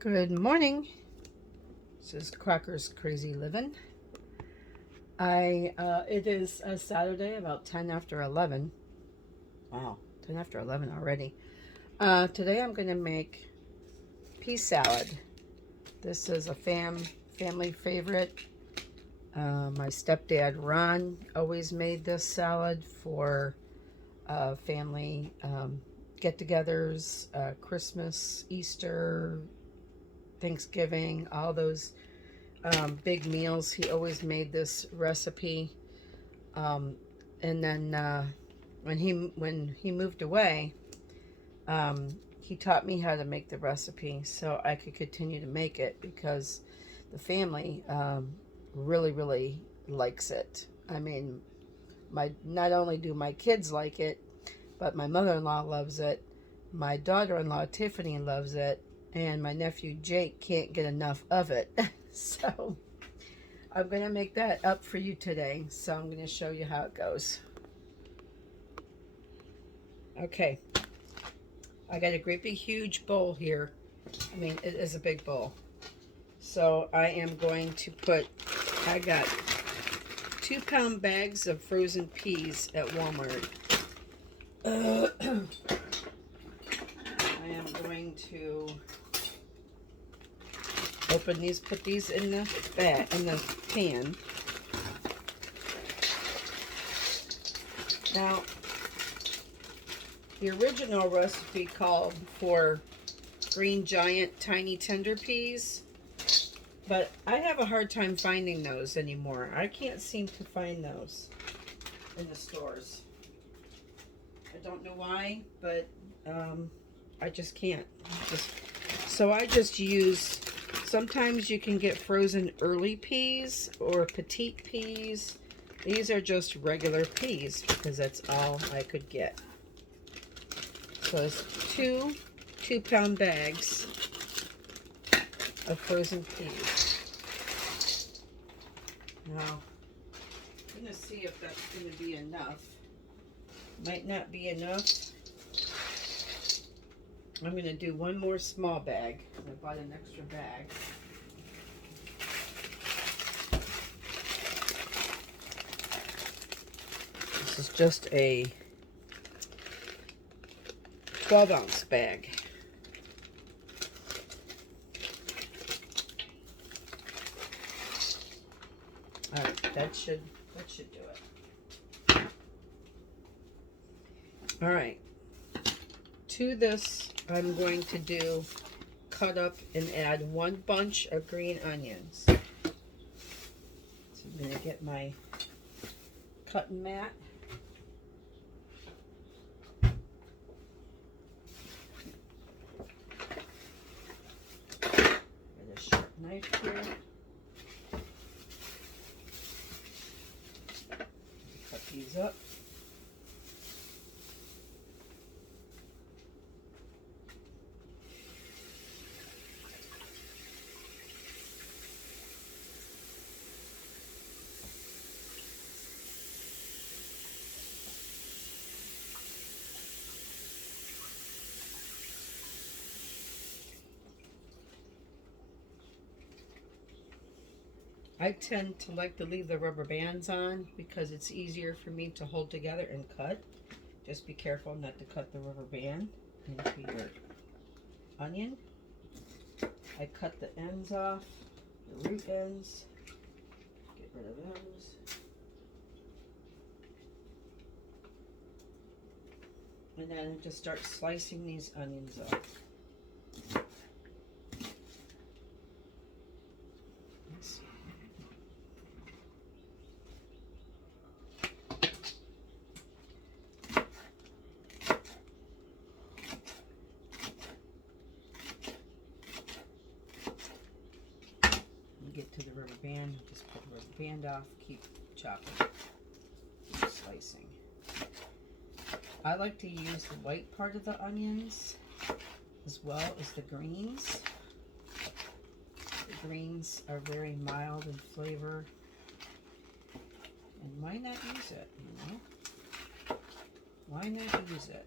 Good morning. This is Crocker's Crazy Living. It is a Saturday, about 10 after 11. Wow, 10 after 11 already. Today I'm going to make pea salad. This is a family favorite. My stepdad Ron always made this salad for family get-togethers, Christmas, Easter, Thanksgiving, all those big meals. He always made this recipe. And then when he moved away, he taught me how to make the recipe so I could continue to make it because the family really likes it. I mean, not only do my kids like it, but my mother-in-law loves it. My daughter-in-law Tiffany loves it, and my nephew Jake can't get enough of it. So I'm going to make that up for you today. So I'm going to show you how it goes. Okay, I got a great big huge bowl here. I mean, it is a big bowl. So I am going to I got 2-pound bags of frozen peas at Walmart. I am going to open these, put these in the pan. Now, the original recipe called for green giant tiny tender peas, but I have a hard time finding those anymore. I can't seem to find those in the stores. I don't know why, but I just can't. So I just use, sometimes you can get frozen early peas or petite peas. These are just regular peas because that's all I could get. So it's 2-pound bags of frozen peas. Now, I'm going to see if that's going to be enough. Might not be enough. I'm going to do one more small bag. I bought an extra bag. This is just a 12-ounce bag. All right, that should do it. All right. To this, I'm going to cut up and add 1 bunch of green onions. So I'm going to get my cutting mat. Get a sharp knife here. Cut these up. I tend to like to leave the rubber bands on because it's easier for me to hold together and cut. Just be careful not to cut the rubber band into your onion. I cut the ends off, the root ends. Get rid of those. And then just start slicing these onions up. Get to the rubber band, just pull the rubber band off, keep chopping, keep slicing. I like to use the white part of the onions as well as the greens. The greens are very mild in flavor, and why not use it, you know? Why not use it?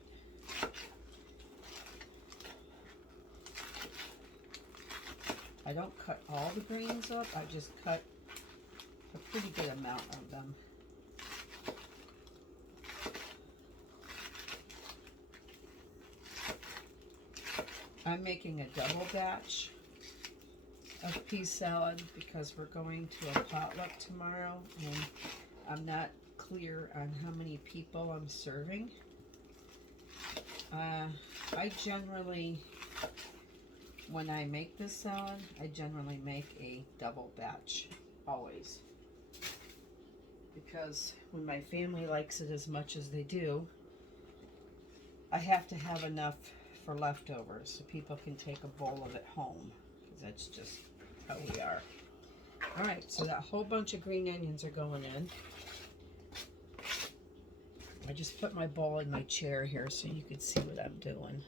I don't cut all the greens up, I just cut a pretty good amount of them. I'm making a double batch of pea salad because we're going to a potluck tomorrow and I'm not clear on how many people I'm serving. I generally, when I make this salad, I generally make a double batch, always. Because when my family likes it as much as they do, I have to have enough for leftovers so people can take a bowl of it home, because that's just how we are. Alright, so that whole bunch of green onions are going in. I just put my bowl in my chair here so you can see what I'm doing.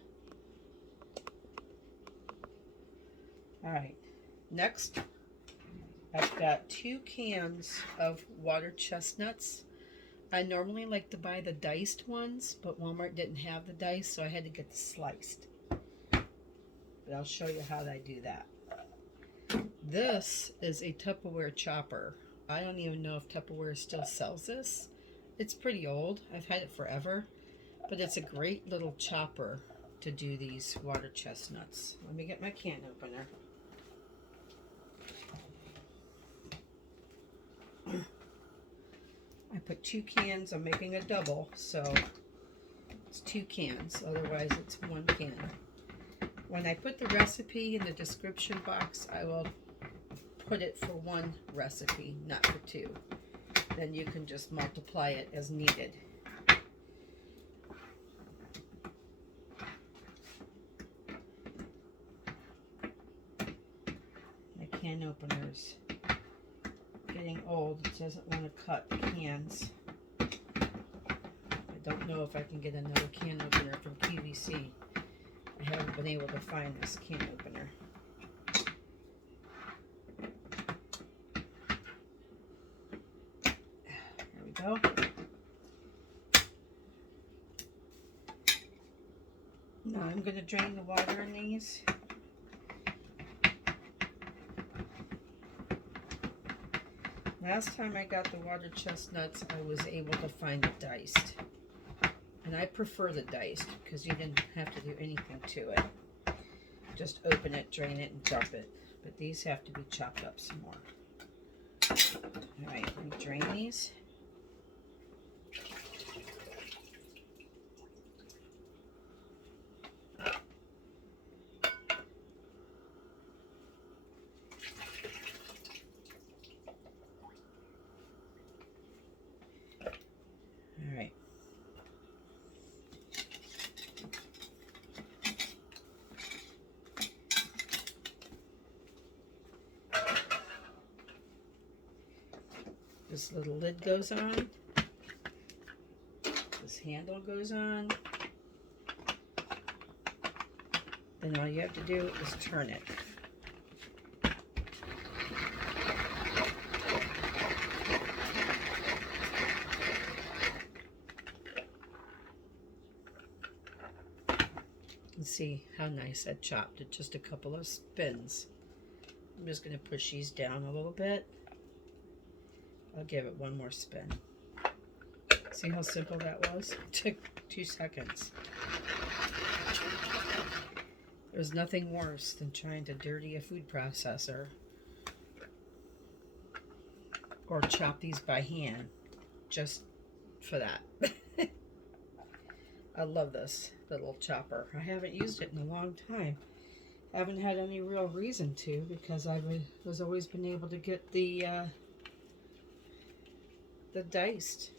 Alright, next I've got 2 cans of water chestnuts. I normally like to buy the diced ones, but Walmart didn't have the diced, so I had to get the sliced. But I'll show you how I do that. This is a Tupperware chopper. I don't even know if Tupperware still sells this. It's pretty old. I've had it forever, but it's a great little chopper to do these water chestnuts. Let me get my can opener. I put 2 cans. I'm making a double, so it's 2 cans. Otherwise, it's 1 can. When I put the recipe in the description box, I will put it for 1 recipe, not for 2. Then you can just multiply it as needed. My can opener's getting old. It doesn't want to cut cans. I don't know if I can get another can opener from QVC. I haven't been able to find this can opener. There we go. Now I'm going to drain the water in these. Last time I got the water chestnuts, I was able to find the diced. And I prefer the diced because you didn't have to do anything to it. Just open it, drain it, and dump it. But these have to be chopped up some more. Alright, let me drain these. Alright. This little lid goes on. This handle goes on. Then all you have to do is turn it. And see how nice I chopped it. Just a couple of spins. I'm just going to push these down a little bit. I'll give it 1 more spin. See how simple that was? It took 2 seconds. There's nothing worse than trying to dirty a food processor or chop these by hand just for that. I love this little chopper. I haven't used it in a long time. Haven't had any real reason to because I was always been able to get the diced.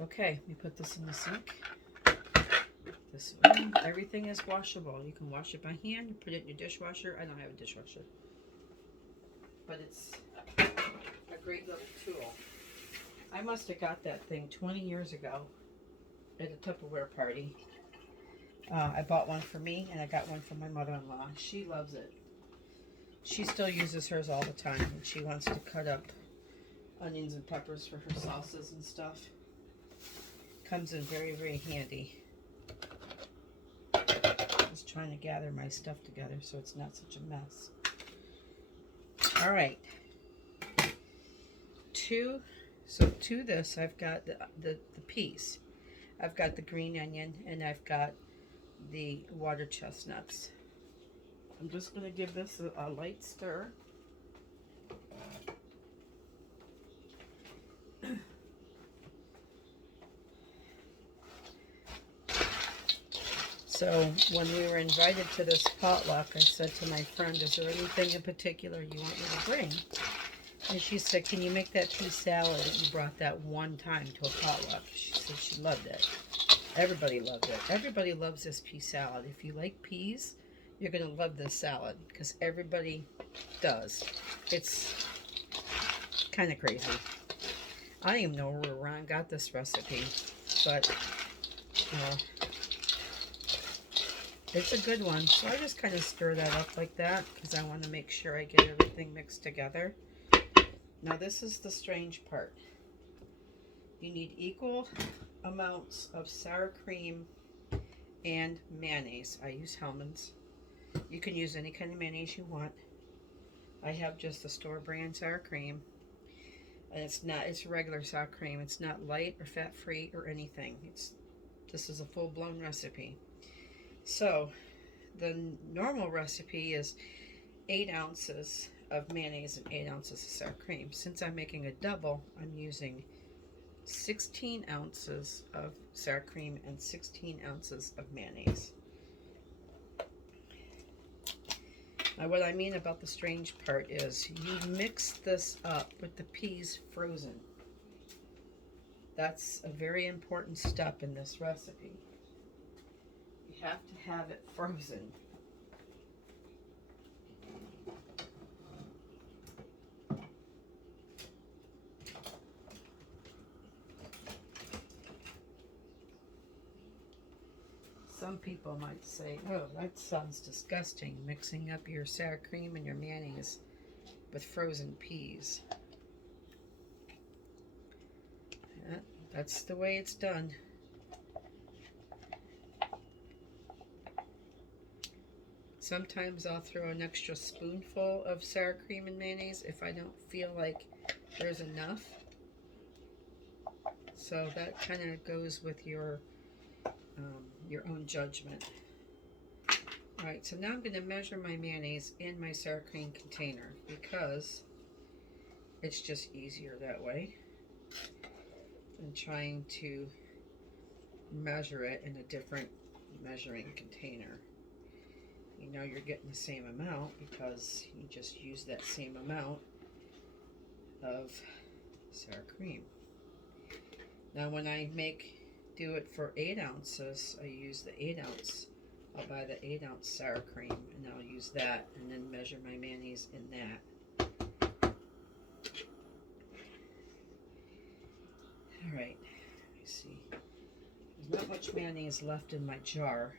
Okay, we put this in the sink. This one, everything is washable. You can wash it by hand, you put it in your dishwasher. I don't have a dishwasher, but it's a great little tool. I must have got that thing 20 years ago at a Tupperware party. I bought one for me and I got one for my mother-in-law. She loves it. She still uses hers all the time and she wants to cut up onions and peppers for her salsas and stuff. Comes in very, very handy. Just trying to gather my stuff together so it's not such a mess. All right. To this, I've got the peas. I've got the green onion, and I've got the water chestnuts. I'm just going to give this a light stir. So when we were invited to this potluck, I said to my friend, is there anything in particular you want me to bring? And she said, can you make that pea salad that you brought that one time to a potluck? She said she loved it. Everybody loved it. Everybody loves this pea salad. If you like peas, you're going to love this salad because everybody does. It's kind of crazy. I don't even know where Ron got this recipe, but it's a good one. So I just kind of stir that up like that because I want to make sure I get everything mixed together. Now this is the strange part. You need equal amounts of sour cream and mayonnaise. I use Hellmann's. You can use any kind of mayonnaise you want. I have just the store brand sour cream. And it's regular sour cream. It's not light or fat free or anything. This is a full-blown recipe. So the normal recipe is 8 ounces of mayonnaise and 8 ounces of sour cream. Since I'm making a double, I'm using 16 ounces of sour cream and 16 ounces of mayonnaise. Now what I mean about the strange part is you mix this up with the peas frozen. That's a very important step in this recipe. You have to have it frozen. Some people might say, oh, that sounds disgusting, mixing up your sour cream and your mayonnaise with frozen peas. Yeah, that's the way it's done. Sometimes I'll throw an extra spoonful of sour cream and mayonnaise if I don't feel like there's enough. So that kind of goes with your own judgment. Alright, so now I'm going to measure my mayonnaise in my sour cream container because it's just easier that way than trying to measure it in a different measuring container. You know you're getting the same amount because you just use that same amount of sour cream. Now when I do it for 8 ounces, I use the 8 ounce. I'll buy the 8 ounce sour cream and I'll use that and then measure my mayonnaise in that. Alright, let me see. There's not much mayonnaise left in my jar.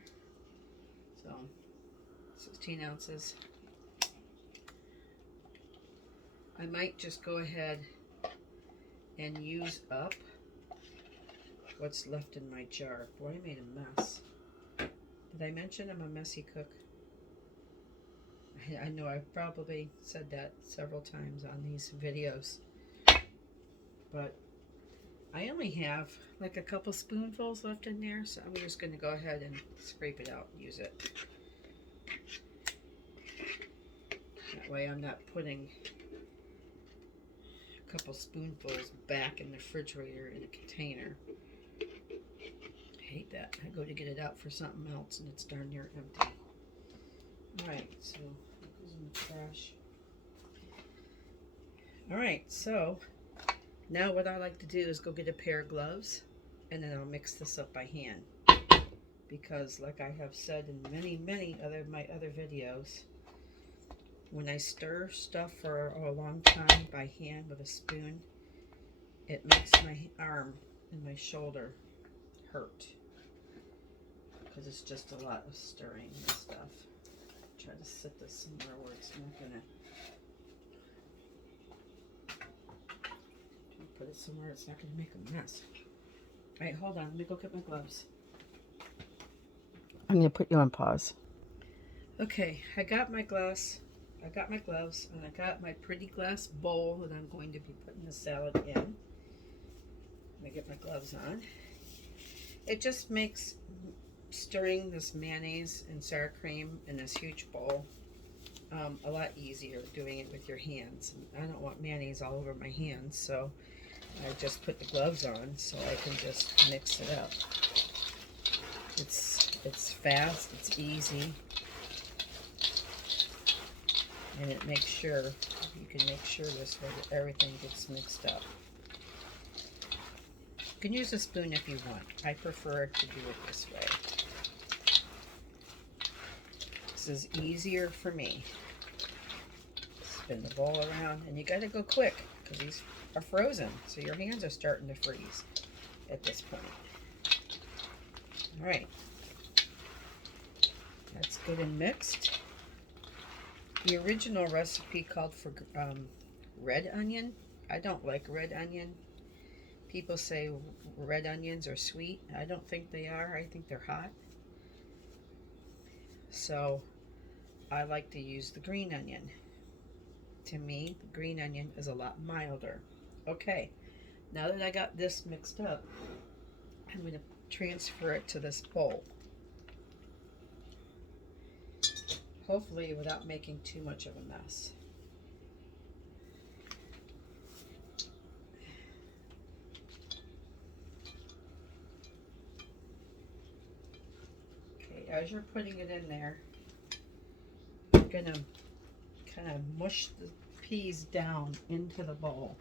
So 16 ounces. I might just go ahead and use up what's left in my jar. Boy, I made a mess. Did I mention I'm a messy cook? I know I've probably said that several times on these videos. But I only have like a couple spoonfuls left in there, so I'm just going to go ahead and scrape it out and use it. That way I'm not putting a couple spoonfuls back in the refrigerator in a container. I hate that. I go to get it out for something else and it's darn near empty. Alright, so it goes in the trash. Alright, so now what I like to do is go get a pair of gloves and then I'll mix this up by hand. Because like I have said in many my other videos, when I stir stuff for a long time by hand with a spoon, it makes my arm and my shoulder hurt. Because it's just a lot of stirring and stuff. Try to set this somewhere where it's not gonna. Put it somewhere it's not gonna make a mess. Alright, hold on. Let me go get my gloves. I'm gonna put you on pause. Okay, I got my gloves, and I got my pretty glass bowl that I'm going to be putting the salad in. Let me get my gloves on. It just makes stirring this mayonnaise and sour cream in this huge bowl a lot easier doing it with your hands. I don't want mayonnaise all over my hands, so I just put the gloves on so I can just mix it up. It's fast, it's easy, and it makes sure, you can make sure this way that everything gets mixed up. You can use a spoon if you want. I prefer to do it this way. This is easier for me. Spin the bowl around, and you gotta go quick because these are frozen, so your hands are starting to freeze at this point. All right, that's good and mixed. The original recipe called for red onion. I don't like red onion. People say red onions are sweet. I don't think they are. I think they're hot. So I like to use the green onion. To me, the green onion is a lot milder. Okay, now that I got this mixed up, I'm going to transfer it to this bowl. Hopefully without making too much of a mess. Okay, as you're putting it in there, you're going to kind of mush the peas down into the bowl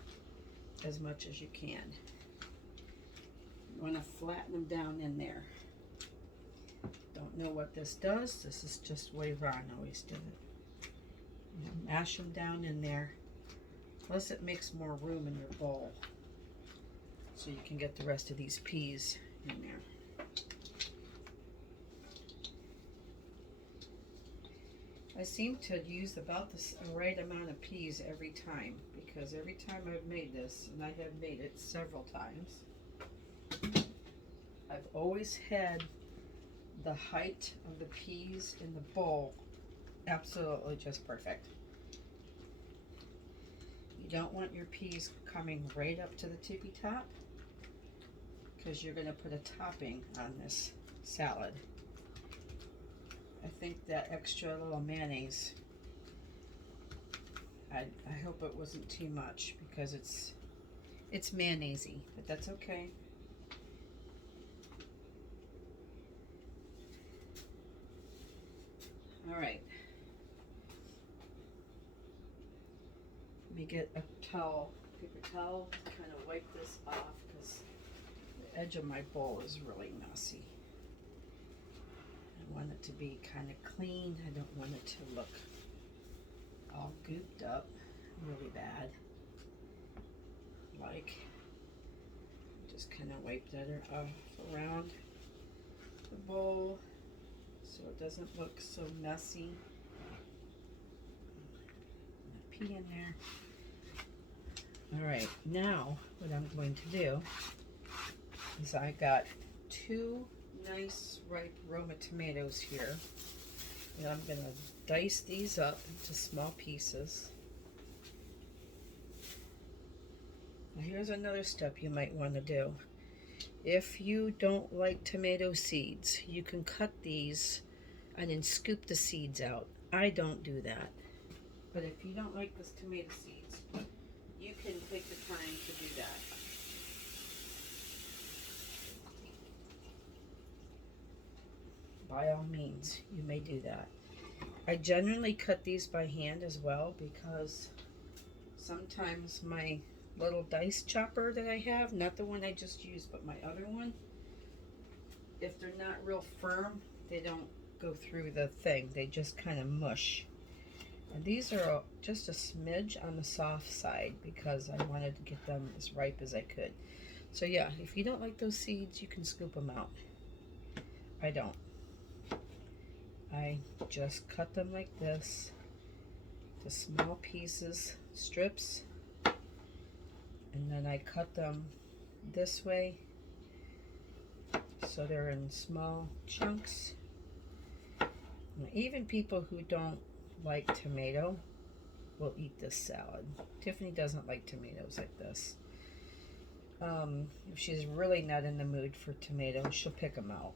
as much as you can. You want to flatten them down in there. Don't know what this does. This is just the way Ron always did it. You know, mash them down in there. Plus it makes more room in your bowl, so you can get the rest of these peas in there. I seem to use about the right amount of peas every time, because every time I've made this, and I have made it several times, I've always had the height of the peas in the bowl absolutely just perfect. You don't want your peas coming right up to the tippy top, because you're going to put a topping on this salad. I think that extra little mayonnaise, I hope it wasn't too much, because it's mayonnaisey, but that's okay. All right. Let me get a towel, paper towel, kind of wipe this off, because the edge of my bowl is really messy. I want it to be kind of clean. I don't want it to look all gooped up really bad. Like, just kind of wipe that off around the bowl so it doesn't look so messy. Pea in there. All right, now what I'm going to do is I got 2 nice ripe Roma tomatoes here, and I'm going to dice these up into small pieces. Now here's another step you might want to do. If you don't like tomato seeds, you can cut these and then scoop the seeds out. I don't do that. But if you don't like those tomato seeds, you can take the time to do that. By all means, you may do that. I generally cut these by hand as well, because sometimes my little dice chopper that I have, not the one I just used, but my other one, if they're not real firm, they don't go through the thing. They just kind of mush. And these are just a smidge on the soft side, because I wanted to get them as ripe as I could. So yeah, if you don't like those seeds, you can scoop them out. I don't. I just cut them like this to small pieces, strips, and then I cut them this way so they're in small chunks, Even people who don't like tomato will eat this salad. Tiffany doesn't like tomatoes like this. If she's really not in the mood for tomatoes, she'll pick them out.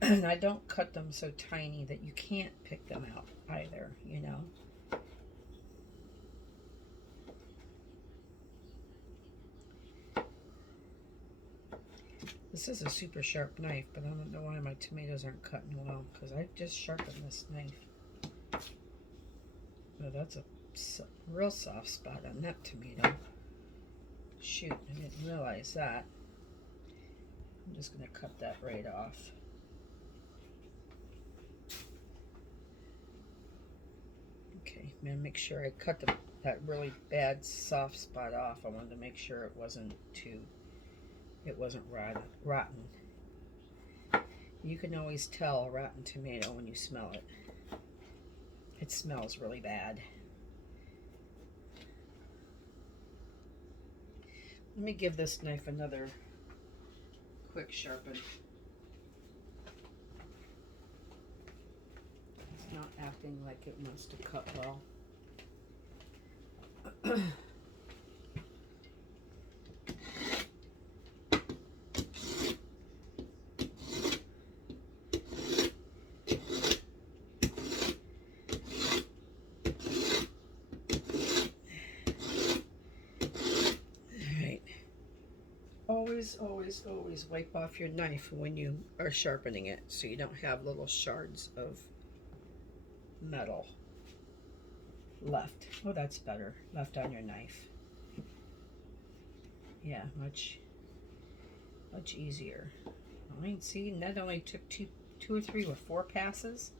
And I don't cut them so tiny that you can't pick them out either, you know. This is a super sharp knife, but I don't know why my tomatoes aren't cutting well, because I just sharpened this knife. Oh, that's a real soft spot on that tomato. Shoot, I didn't realize that. I'm just going to cut that right off. Okay, I'm going to make sure I cut that really bad soft spot off. I wanted to make sure it wasn't rotten. You can always tell a rotten tomato when you smell it. It smells really bad. Let me give this knife another quick sharpen. It's not acting like it wants to cut well. Always wipe off your knife when you are sharpening it so you don't have little shards of metal left. Oh, that's better. Left on your knife. Yeah, much easier. I see, that only took two or three or four passes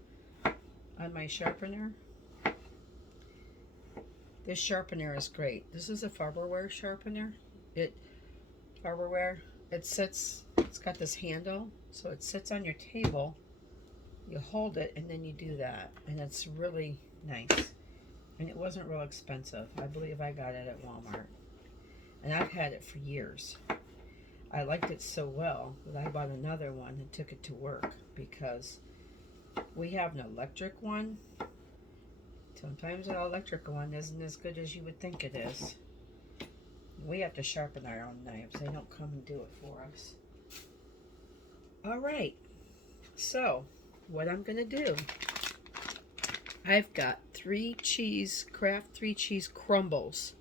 on my sharpener. This sharpener is great. This is a Farberware sharpener. It's got this handle, so it sits on your table. You hold it and then you do that, and it's really nice. And it wasn't real expensive. I believe I got it at Walmart, and I've had it for years. I liked it so well that I bought another one and took it to work, because we have an electric one. Sometimes an electric one isn't as good as you would think it is. We have to sharpen our own knives. They don't come and do it for us. All right. So, what I'm going to do, I've got Kraft 3 cheese crumbles.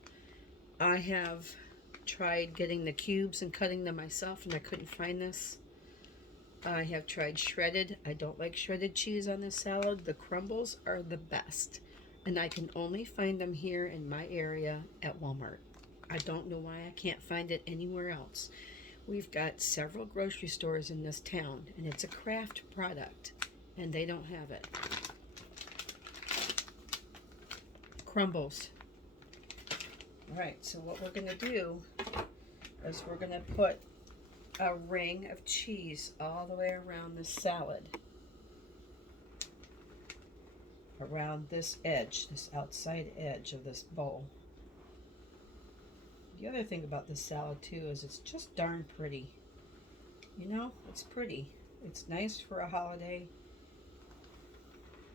I have tried getting the cubes and cutting them myself, and I couldn't find this. I have tried shredded. I don't like shredded cheese on this salad. The crumbles are the best, and I can only find them here in my area at Walmart. I don't know why I can't find it anywhere else. We've got several grocery stores in this town, and it's a Kraft product, and they don't have it. Crumbles. All right, so what we're going to do is we're going to put a ring of cheese all the way around this salad. Around this edge, this outside edge of this bowl. The other thing about this salad too is it's just darn pretty. You know, it's pretty. It's nice for a holiday.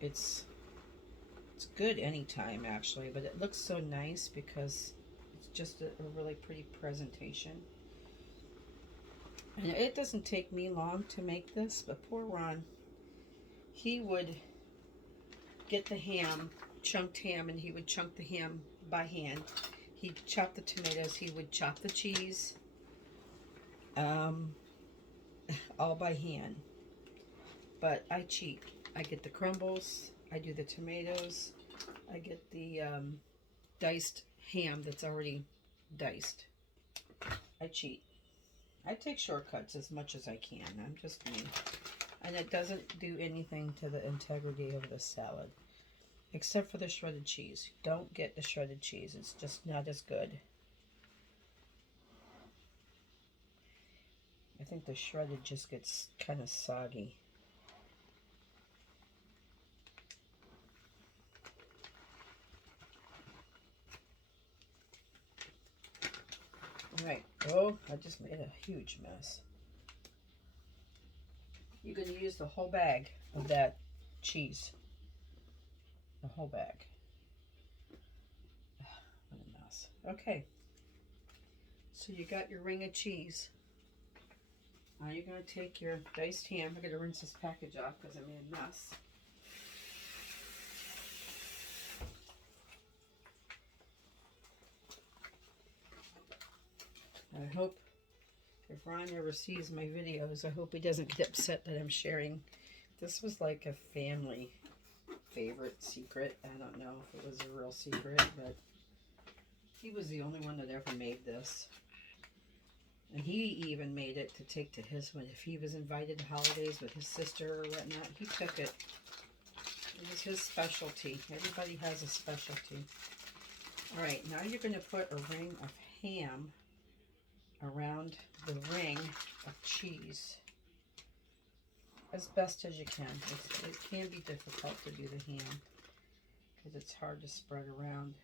It's good anytime actually, but it looks so nice because it's just a really pretty presentation. And it doesn't take me long to make this, but poor Ron, he would get the ham, chunked ham, and he would chunk the ham by hand. He'd chop the tomatoes, he would chop the cheese, all by hand. But I cheat. I get the crumbles, I do the tomatoes, I get the diced ham that's already diced. I cheat. I take shortcuts as much as I can. I'm just me. And it doesn't do anything to the integrity of the salad. Except for the shredded cheese. Don't get the shredded cheese. It's just not as good. I think the shredded just gets kind of soggy. All right. Oh, I just made a huge mess. You're going to use the whole bag of that cheese. The whole bag. What a mess. Okay. So you got your ring of cheese. Now you're going to take your diced ham. I'm going to rinse this package off because I made a mess. I hope if Ron ever sees my videos, I hope he doesn't get upset that I'm sharing. This was like a family favorite secret. I don't know if it was a real secret, but he was the only one that ever made this. And he even made it to take to his one. If he was invited to holidays with his sister or whatnot, he took it. It was his specialty. Everybody has a specialty. All right, now you're going to put a ring of ham around the ring of cheese as best as you can. It can be difficult to do the ham because it's hard to spread around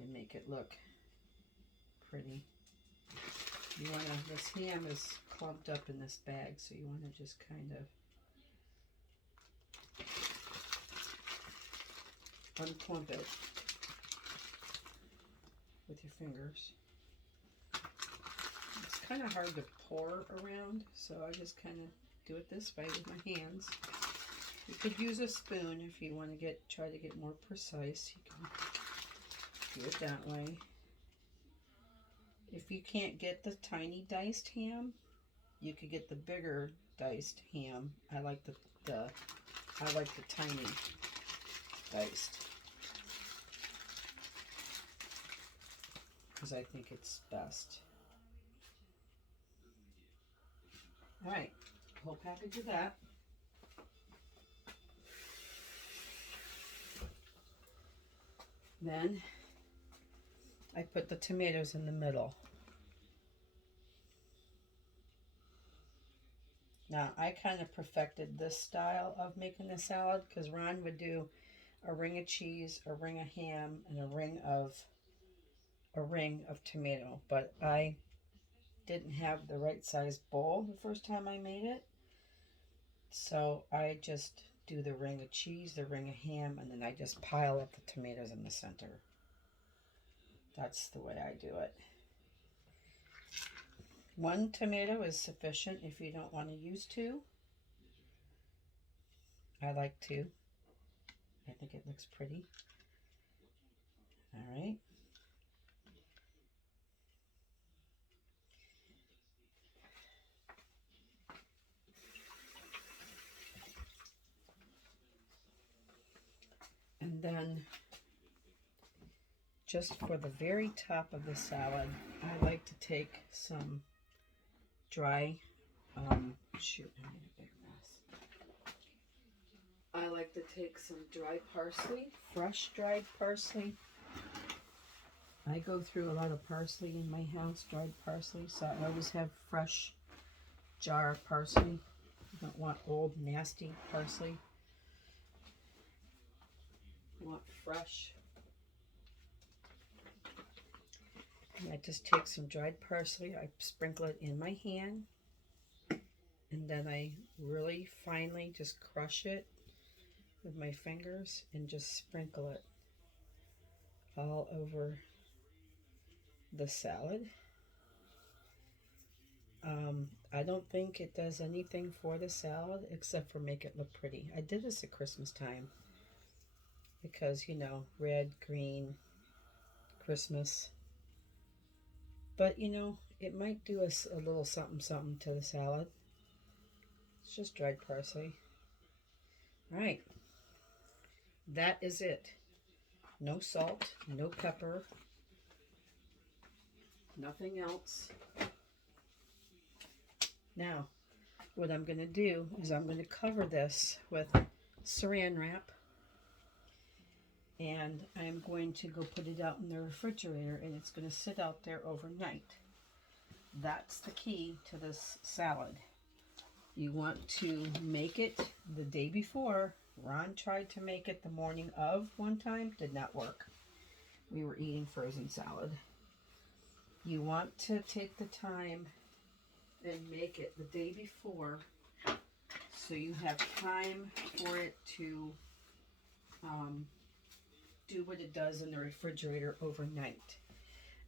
and make it look pretty. You want to, this ham is clumped up in this bag, so you want to just kind of unclump it with your fingers. It's kind of hard to pour around, so I just kind of do it this way with my hands. You could use a spoon if you want to try to get more precise. You can do it that way. If you can't get the tiny diced ham, you could get the bigger diced ham. I like the tiny diced because I think it's best. All right, whole package of that. Then I put the tomatoes in the middle. Now, I kind of perfected this style of making the salad because Ron would do a ring of cheese, a ring of ham, and a ring of tomato. But I didn't have the right size bowl the first time I made it. So I just do the ring of cheese, the ring of ham, and then I just pile up the tomatoes in the center. That's the way I do it. One tomato is sufficient if you don't want to use two. I like two. I think it looks pretty. All right. And then just for the very top of the salad, I like to take some dry, shoot, I made a big mess. I like to take some dry parsley, fresh dried parsley. I go through a lot of parsley in my house, dried parsley, so I always have fresh jar of parsley. You don't want old, nasty parsley. You want fresh. And I just take some dried parsley, I sprinkle it in my hand, and then I really finely just crush it with my fingers and just sprinkle it all over the salad. I don't think it does anything for the salad except for make it look pretty. I did this at Christmas time because, you know, red, green, Christmas. But, you know, it might do us a little something something to the salad. It's just dried parsley. All right. That is it. No salt, no pepper, nothing else. Now, what I'm going to do is I'm going to cover this with saran wrap, and I'm going to go put it out in the refrigerator, and it's going to sit out there overnight. That's the key to this salad. You want to make it the day before. Ron tried to make it the morning of one time, did not work. We were eating frozen salad. You want to take the time and make it the day before so you have time for it to do what it does in the refrigerator overnight.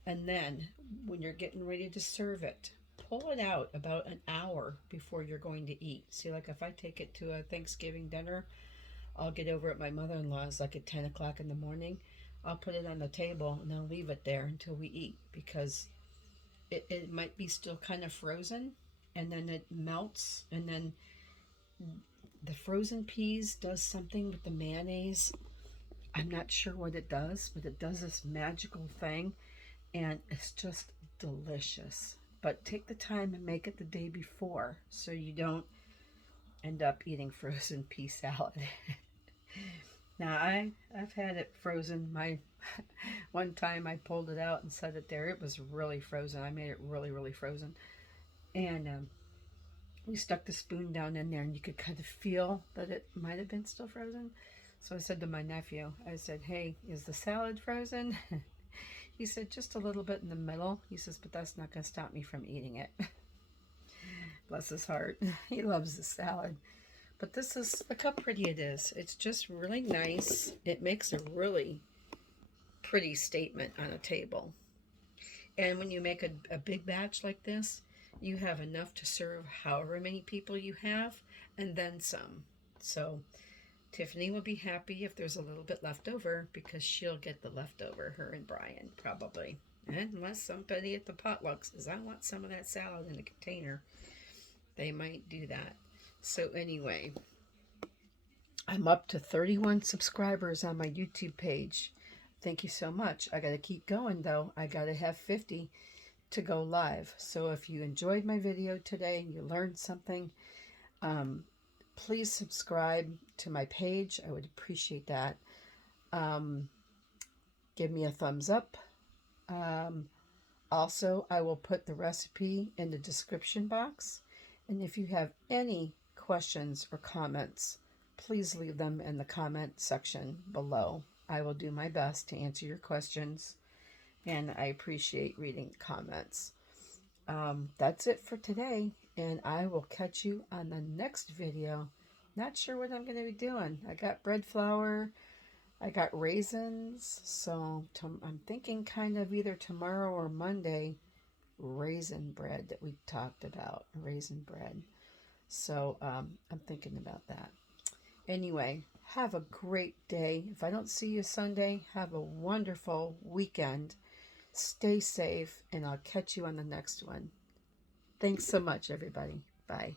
And then when you're getting ready to serve it, pull it out about an hour before you're going to eat. See, like if I take it to a Thanksgiving dinner, I'll get over at my mother-in-law's like at 10 o'clock in the morning. I'll put it on the table and I'll leave it there until we eat, because it might be still kind of frozen, and then it melts, and then the frozen peas does something with the mayonnaise. I'm not sure what it does, but it does this magical thing, and it's just delicious. But take the time and make it the day before so you don't end up eating frozen pea salad. Now, I've had it frozen. One time I pulled it out and set it there. It was really frozen. I made it really, really frozen. And we stuck the spoon down in there, and you could kind of feel that it might have been still frozen. So I said to my nephew, I said, hey, is the salad frozen? He said, just a little bit in the middle. He says, but that's not going to stop me from eating it. Bless his heart. He loves the salad. But this is, look how pretty it is. It's just really nice. It makes a really pretty statement on a table. And when you make a big batch like this, you have enough to serve however many people you have, and then some. So Tiffany will be happy if there's a little bit left over, because she'll get the leftover, her and Brian, probably. Unless somebody at the potluck says, I want some of that salad in a container. They might do that. So anyway, I'm up to 31 subscribers on my YouTube page. Thank you so much. I got to keep going, though. I got to have 50 to go live. So if you enjoyed my video today and you learned something, please subscribe to my page. I would appreciate that. Give me a thumbs up. Also, I will put the recipe in the description box. And if you have any questions or comments, please leave them in the comment section below. I will do my best to answer your questions, and I appreciate reading comments. That's it for today, and I will catch you on the next video. Not sure what I'm going to be doing. I got bread flour, I got raisins, so I'm thinking kind of either tomorrow or Monday, raisin bread that we talked about, raisin bread. So I'm thinking about that. Anyway, have a great day. If I don't see you Sunday, have a wonderful weekend. Stay safe, and I'll catch you on the next one. Thanks so much, everybody. Bye.